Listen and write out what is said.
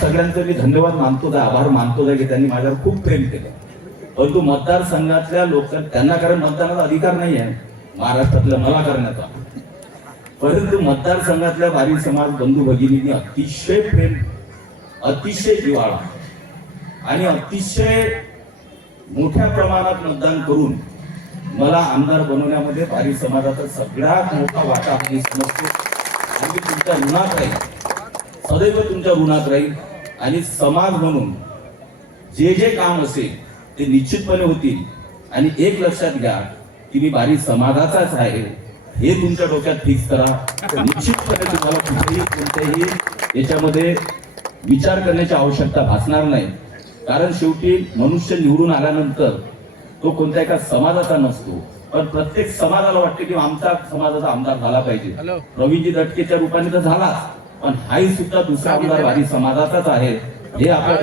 सगळ्यांचं मी धन्यवाद मानतो, आभार मानतो की त्यांनी माझ्यावर खूप प्रेम केलं. परंतु मतदारसंघातल्या लोक त्यांना, कारण मतदानाचा अधिकार नाही आहे महाराष्ट्रातल्या मला करण्याचा, परंतु मतदारसंघातल्या भारी समाज बंधू भगिनींनी अतिशय प्रेम, अतिशय जिव्हाळा आणि अतिशय मोठ्या प्रमाणात मतदान करून मला आमदार बनवण्यामध्ये भारी समाजाचा सगळ्यात मोठा वाटा मी समजतो. आणि तुमच्या ऋणात राहील, सदैव तुमच्या ऋणात राहील. आणि समाज म्हणून जे जे काम असेल ते निश्चितपणे होतील. आणि एक लक्षात घ्या की मी भारी समाजाचाच आहे, हे तुमच्या डोक्यात फिक्स करा. निश्चितपणे तुम्हाला कुठेही कोणत्याही याच्यामध्ये विचार करण्याची आवश्यकता भासणार नाही. कारण शेवटी मनुष्य निवडून आल्यानंतर तो कोणत्या एका समाजाचा नसतो, पण प्रत्येक समाजाला वाटते की आमचा समाजाचा आमदार झाला पाहिजे. प्रवीणजी दटकेच्या रूपाने तर झाला, पण हाही सुद्धा दुसरा आमदार भारी समाजाचाच आहे हे आपल्या